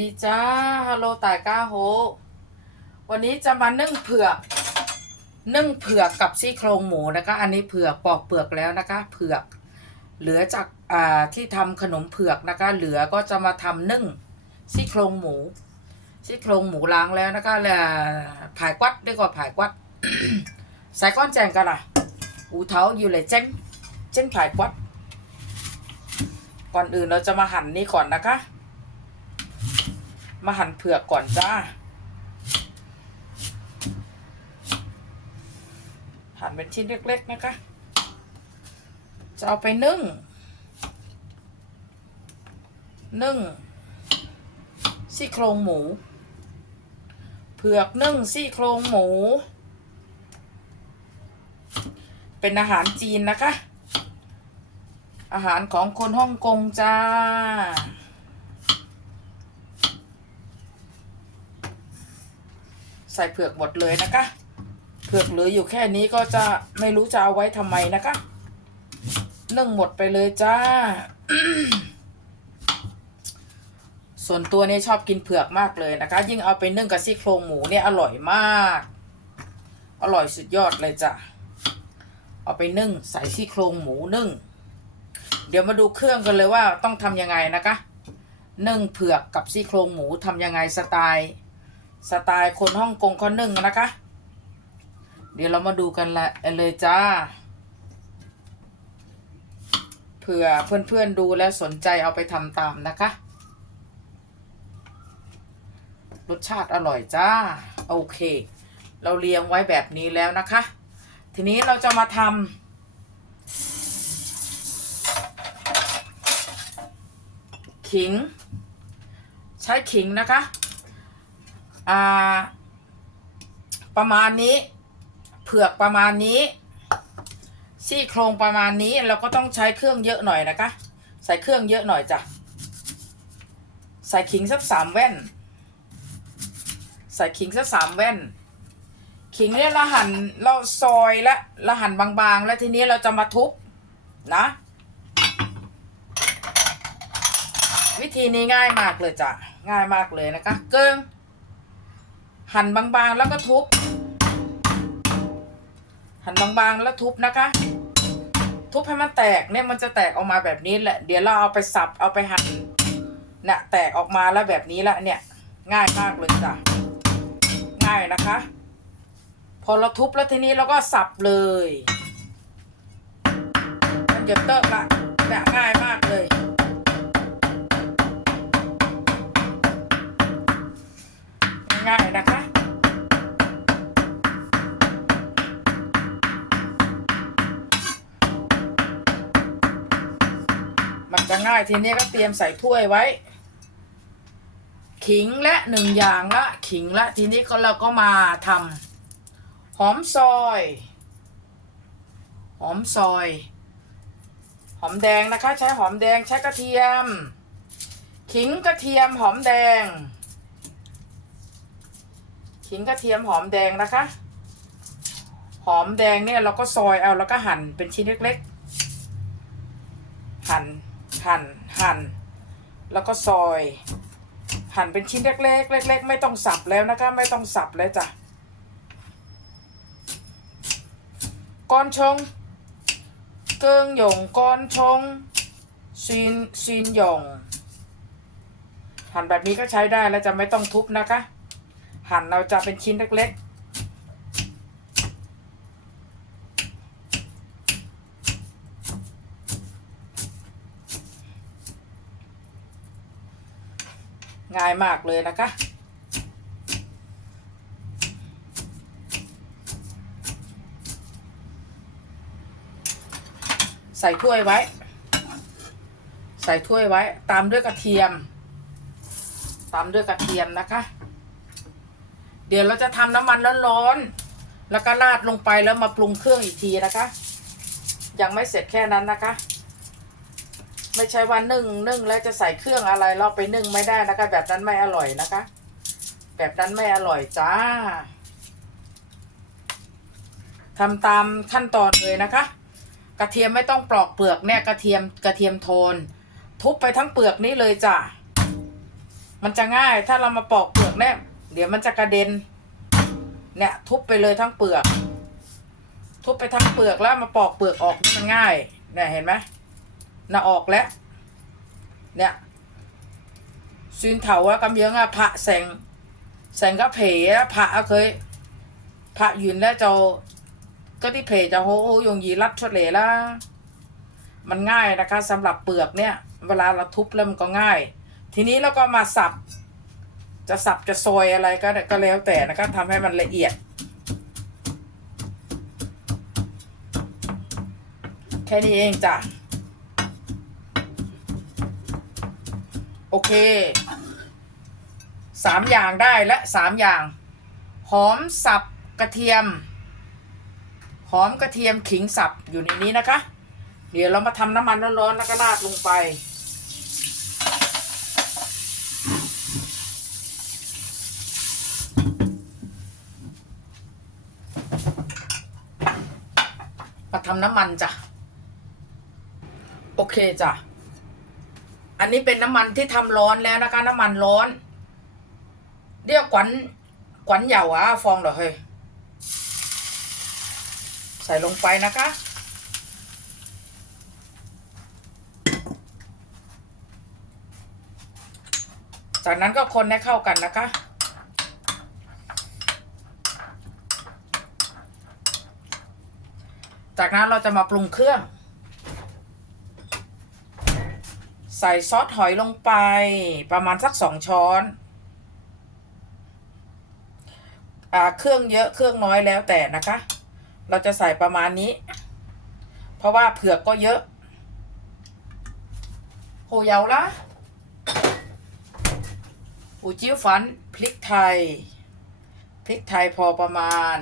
ดีจ้าฮัลโหลตายก้าโฮ วันนี้จะมานึ่งเผือก นึ่งเผือกกับซี่โครงหมูนะคะ อันนี้เผือกปอกเปลือกแล้วนะคะ เผือก เหลือจากอ่าที่ทำขนมเผือกนะคะ เหลือก็จะมาทำนึ่งซี่โครงหมู ซี่โครงหมูล้างแล้วนะคะแล้วผายกวัดด้วยก็ผายกวัด ใส่ก้อนแจงกันล่ะ อูเท้าอยู่เลยเจ้งเจ้งผายกวัด ก่อนอื่นเราจะมาหั่นนี่ก่อนนะคะ มาหั่นเผือกก่อนจ้า หั่นเป็นชิ้นเล็ก ๆ นะคะ จะเอาไปนึ่ง นึ่งซี่โครงหมู เผือกนึ่งซี่โครงหมู เป็นอาหารจีนนะคะ อาหารของคนฮ่องกงจ้า ใส่เผือกหมดเลยนะคะ เผือกเหลืออยู่แค่นี้ก็จะไม่รู้จะเอาไว้ทำไมนะคะนึ่งหมดไปเลยจ้า ส่วนตัวเนี้ชอบกินเผือกมากเลยนะคะ ยิ่งเอาไปนึ่งกับซี่โครงหมูเนี่ยอร่อยมาก อร่อยสุดยอดเลยจ้ะ เอาไปนึ่งใส่ซี่โครงหมูนึ่ง เดี๋ยวมาดูเครื่องกันเลยว่าต้องทำยังไงนะคะ นึ่งเผือกกับซี่โครงหมูทำยังไงสไตล์ สไตล์คนฮ่องกงเขานึ่งนะคะ เดี๋ยวเรามาดูกันละเลยจ้า เผื่อเพื่อนๆดูแล้วสนใจเอาไปทำตามนะคะ รสชาติอร่อยจ้า โอเค เราเรียงไว้แบบนี้แล้วนะคะ ทีนี้เราจะมาทำขิง ใช้ขิงนะคะ อ่า ประมาณนี้ เผือกประมาณนี้ ซี่โครงประมาณนี้เราก็ต้องใช้เครื่องเยอะหน่อยนะคะ ใส่เครื่องเยอะหน่อยจ้ะ ใส่ขิงสักสามแว่น ใส่ขิงสักสามแว่น ขิงเนี่ยเราหั่นเราซอยแล้วเราหั่นบางๆ แล้วทีนี้เราจะมาทุบนะวิธีนี้ง่ายมากเลยจ้ะ ง่ายมากเลยนะคะ เกิง หั่นบางๆแล้วก็ทุบ หั่นบางๆแล้วทุบนะคะ ทุบให้มันแตกเนี่ยมันจะแตกออกมาแบบนี้แหละ เดี๋ยวเราเอาไปสับเอาไปหั่นเนี่ยแตกออกมาแล้วแบบนี้ละเนี่ย ง่ายมากเลยจ้ะง่ายนะคะ พอเราทุบแล้วทีนี้เราก็สับเลยมันจะเติมละเนี่ยง่ายมากเลย ง่ายนะคะ มันจะง่ายทีนี้ก็เตรียมใส่ถ้วยไว้ ขิงและหนึ่งอย่างละ ขิงละทีนี้ก็เราก็มาทำหอมซอย หอมซอย หอมแดงนะคะ ใช้หอมแดงใช้กระเทียม ขิงกระเทียมหอมแดง ขิงกระเทียมหอมแดงนะคะ หอมแดงเนี่ยเราก็ซอยเอาแล้วก็หั่นเป็นชิ้นเล็กๆ หั่นหั่นหั่นแล้วก็ซอย หั่นเป็นชิ้นเล็กๆเล็กๆ ไม่ต้องสับแล้วนะคะ ไม่ต้องสับแล้วจ้ะก้อนชงเกิงหยงก้อนชงซีนซีนหยงหั่นแบบนี้ก็ใช้ได้แล้วจะไม่ต้องทุบนะคะ หั่นเราจะเป็นชิ้นเล็กๆ ง่ายมากเลยนะคะใส่ถ้วยไว้ ใส่ถ้วยไว้ ตามด้วยกระเทียม ตามด้วยกระเทียมนะคะ เดี๋ยวเราจะทำน้ำมันร้อนๆแล้วก็ราดลงไปแล้วมาปรุงเครื่องอีกทีนะคะ ยังไม่เสร็จแค่นั้นนะคะ ไม่ใช่ว่านึ่งนึ่งแล้วจะใส่เครื่องอะไรเราไปนึ่งไม่ได้นะคะ แบบนั้นไม่อร่อยนะคะ แบบนั้นไม่อร่อยจ้าทำตามขั้นตอนเลยนะคะ กระเทียมไม่ต้องปลอกเปลือกเนี่ยกระเทียมกระเทียมโทน ทุบไปทั้งเปลือกนี้เลยจ้ะมันจะง่ายถ้าเรามาปอกเปลือกเนี่ย เดี๋ยวมันจะกระเด็น เนี่ย ทุบไปเลยทั้งเปลือก ทุบไปทั้งเปลือกแล้วมาปอกเปลือกออกมันง่าย เนี่ยเห็นไหมน่ะออกแล้ว เนี่ยซีนเถาอะกำเยงอะพระแสง แสงก็เพอะพระเคยพระยืนแล้วเจ้าก็ที่เพจะโหโหยงยีรัดชดเหลละมันง่ายนะคะสำหรับเปลือกเนี่ย เวลาเราทุบแล้วมันก็ง่าย ทีนี้แล้วก็มาสับ จะสับจะซอยอะไรก็ก็แล้วแต่นะคะทำให้มันละเอียด แค่นี้เองจ้ะ โอเคสามอย่างได้และสามอย่าง หอมสับกระเทียม หอมกระเทียมขิงสับอยู่ในนี้นะคะ เดี๋ยวเรามาทำน้ำมันร้อนๆแล้วก็ราดลงไป มาทำน้ำมันจ้ะ โอเคจ้ะ อันนี้เป็นน้ำมันที่ทำร้อนแล้วนะคะ น้ำมันร้อน เรียกขวัญขวัญเหยาอะฟองเหรอเฮ้ย ใส่ลงไปนะคะจากนั้นก็คนให้เข้ากันนะคะ จากนั้นเราจะมาปรุงเครื่อง ใส่ซอสหอยลงไปประมาณสักสองช้อนอ่าเครื่องเยอะเครื่องน้อยแล้วแต่นะคะ เราจะใส่ประมาณนี้ เพราะว่าเผือกก็เยอะโหยาวละอูจิ้วฟันพริกไทย พริกไทยพอประมาณ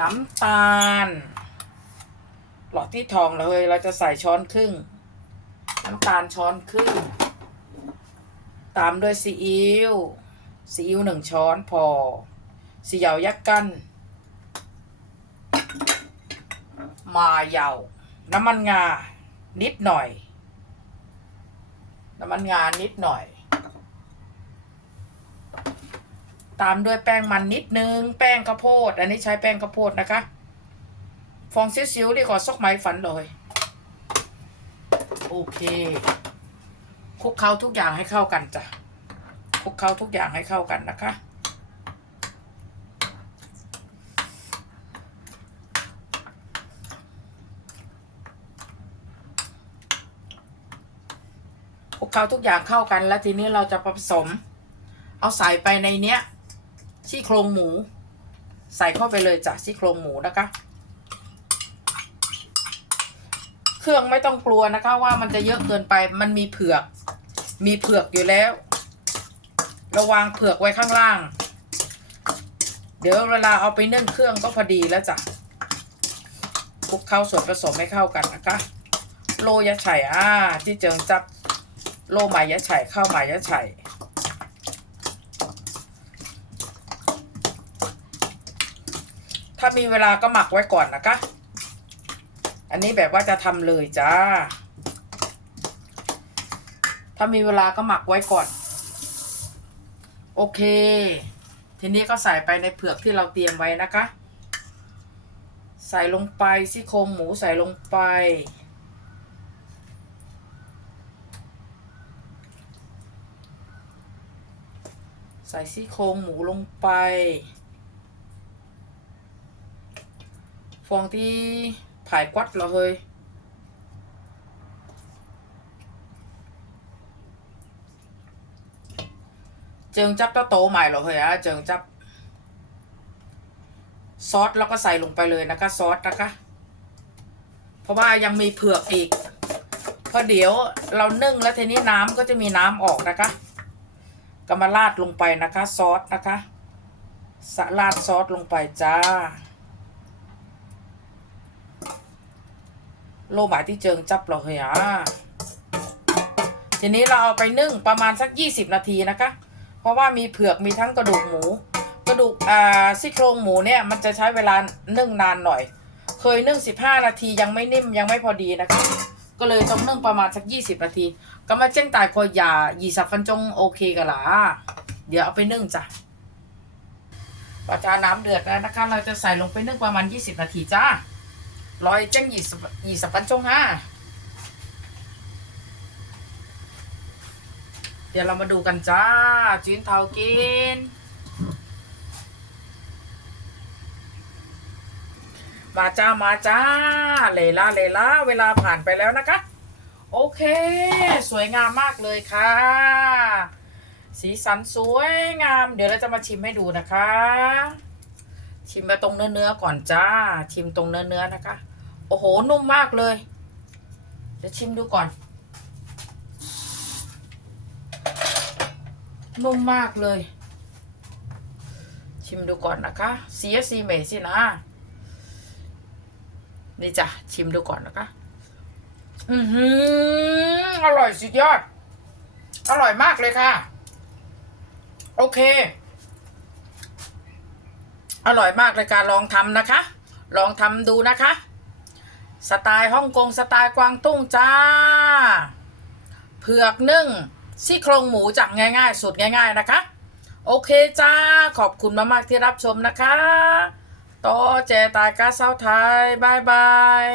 น้ำตาล หลอดที่ทองเลยเราจะใส่ช้อนครึ่ง น้ำตาลช้อนครึ่ง ตามด้วยซีอิ๊วซีอิ๊วหนึ่งช้อนพอซีเหยายักษ์กัน มาเหยาน้ำมันงา นิดหน่อย น้ำมันงา นิดหน่อย ตามด้วยแป้งมันนิดนึง แป้งข้าวโพด อันนี้ใช้แป้งข้าวโพดนะคะ ฟองซิวๆดีกว่าซกไม้ฝันเลยโอเคคลุกเคล้าทุกอย่างให้เข้ากันจ้ะคลุกเคล้าทุกอย่างให้เข้ากันนะคะ คลุกเคล้าทุกอย่างเข้ากันแล้วทีนี้เราจะผสม เอาใส่ไปในเนี้ยซี่โครงหมู ใส่เข้าไปเลยจ้ะซี่โครงหมูนะคะ เครื่องไม่ต้องกลัวนะคะ ว่ามันจะเยอะเกินไปมันมีเผือก มีเผือกอยู่แล้ว ระวางเผือกไว้ข้างล่าง เดี๋ยวเวลาเอาไปนึ่งเครื่องก็พอดีแล้วจ้ะคลุกเข้าส่วนผสมให้เข้ากันนะคะ โลยะไฉอ่าที่เจิงจับโลหมายะไฉเข้าหมายะไฉถ้ามีเวลาก็หมักไว้ก่อนนะคะ อันนี้แบบว่าจะทำเลยจ้า ถ้ามีเวลาก็หมักไว้ก่อน โอเค ทีนี้ก็ใส่ไปในเผือกที่เราเตรียมไว้นะคะ ใส่ลงไปซี่โครงหมูใส่ลงไป ใส่ซี่โครงหมูลงไป ฟองที่ ผายกวัดเราเฮ้ยเจิงจับเจ้าโตใหม่เหรอเฮ้ยอะเจิงจับซอสแล้วก็ใส่ลงไปเลยนะคะ ซอสนะคะ เพราะว่ายังมีเผือกอีกเพราะเดี๋ยวเรานึ่งแล้วทีนี้น้ำก็จะมีน้ำออกนะคะ ก็มาราดลงไปนะคะ ซอสนะคะสะราดซอสลงไปจ้า โลหมายที่เจิงจับเราเฮียทีนี้เราเอาไปนึ่งประมาณสักยี่สิบนาทีนะคะ เพราะว่ามีเผือกมีทั้งกระดูกหมู กระดูกอ่าซี่โครงหมูเนี่ยมันจะใช้เวลานึ่งนานหน่อย เคยนึ่งสิบห้านาทียังไม่นิ่มยังไม่พอดีนะคะ ก็เลยต้องนึ่งประมาณสักยี่สิบนาที ก็มาเจ้งตายคอยอย่ายี่สิบฟันจงโอเคกันละเดี๋ยวเอาไปนึ่งจ้ะปลาจาน้ำเดือดแล้วนะคะ เราจะใส่ลงไปนึ่งประมาณยี่สิบนาทีจ้า ร้อยเจ้งยี่สิบยี่สิบฟันจงห้าเดี๋ยวเรามาดูกันจ้าจีนเทากิน มาจ้ามาจ้าเลล่าเลล่าเวลาผ่านไปแล้วนะคะ โอเค สวยงามมากเลยค่ะ สีสันสวยงาม เดี๋ยวเราจะมาชิมให้ดูนะคะ ชิมไปตรงเนื้อเนื้อๆก่อนจ้า ชิมตรงเนื้อเนื้อๆนะคะ โอ้โห นุ่มมากเลย เดี๋ยวชิมดูก่อน นุ่มมากเลย ชิมดูก่อนนะคะเสียซีเมสินะ นี่จ้ะ ชิมดูก่อนนะคะ อือหือ อร่อยสุดยอด อร่อยมากเลยค่ะ โอเค อร่อยมากเลยการลองทำนะคะ ลองทำดูนะคะ สไตล์ฮ่องกงสไตล์กวางตุ้งจ้า เผือกนึ่งซี่โครงหมูจากง่ายๆสุดง่าย ๆนะคะ โอเคจ้า ขอบคุณมากๆที่รับชมนะคะต่อเจตายกาเซาไทยบายบาย